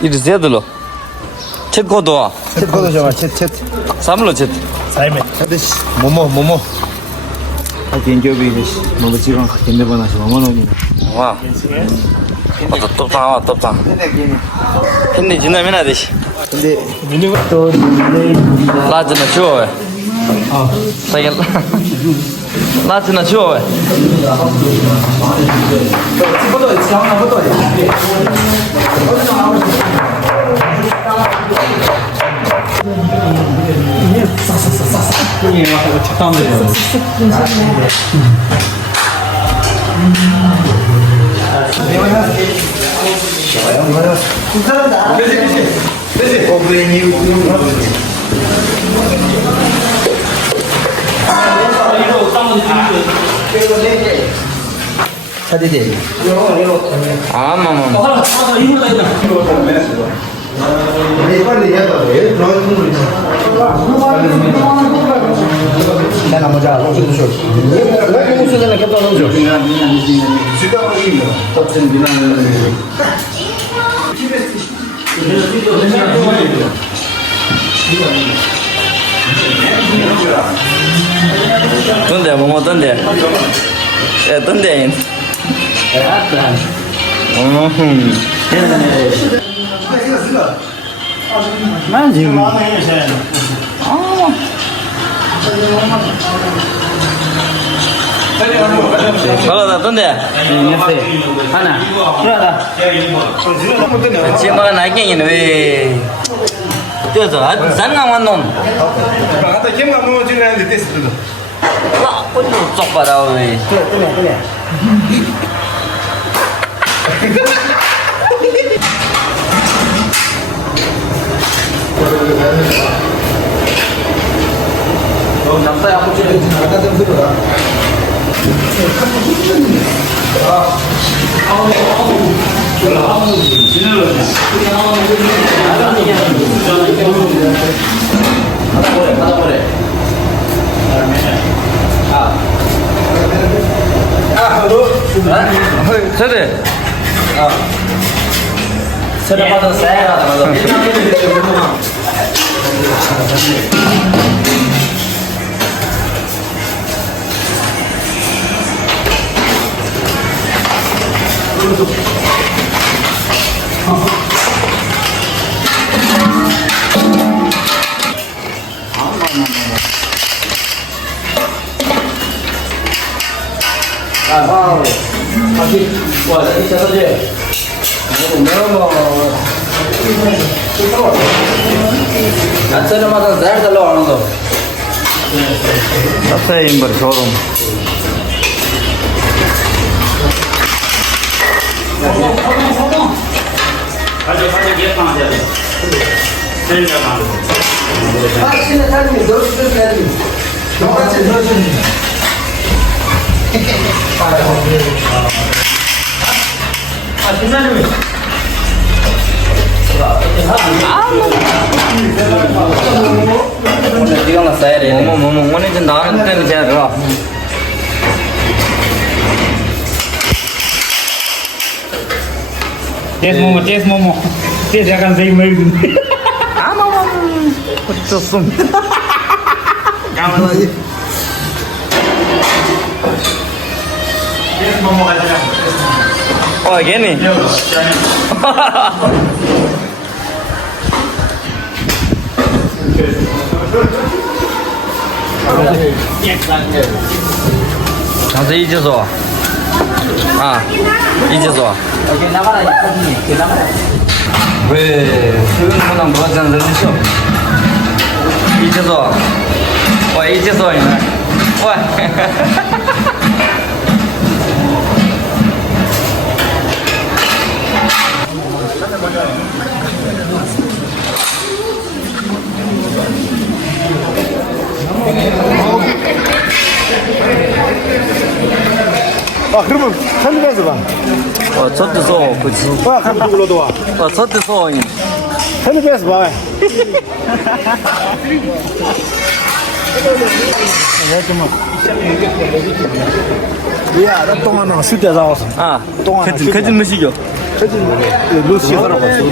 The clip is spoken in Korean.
이리 세들로. 챗 코드와. 챗 코드 좋아. 챗. 삼로 챗. 삶에. 하듯이 뭐뭐. 개인기업이 이듯이 뭐 지금 견뎌봐 나시 뭐뭐는. 와. 또. 근데 지나면 안 되시. 근데 민우가 또 라즈나 추워. 자기 라즈나 추워. 차디디. 아마마. 내가 먼저 로션 줘. 왜 무슨 캡다 넣어줘? 던데 뭐뭐 던데. 예 던데. 난 지금 걸어다 던데. 하나. 그러다. 지금 나경이는 왜? 저서 아주 zan강한 놈. 아까 김가 뭐 지나는데 됐어. 와, 어디로 쏙 받아 왜? 그래. 남자야 아버지. 세대. 세대 받은 세가 나가서. 아침마다 잘 달라오는 거. 사세인 버 조름. 이거는 써야 돼. 뭐뭐 오늘 좀 나가는 때문에 제가 들어. Tes momo. Tes akan saya main. 좋습. 가만 하지. 괜히. 장사 이제서. 이제서. 오케이 나가라. 나가라. 왜 수영보다 뭐하지 않는 거죠? 이제서. 이제서 이네. 그러면 편집해서 봐. 저때서 그치. 그럼 이걸로도 와. 저때서 편집해서 봐. 야, 너 동안 쓸때 나와서. 그 무식이요. 루시 하러 갔어.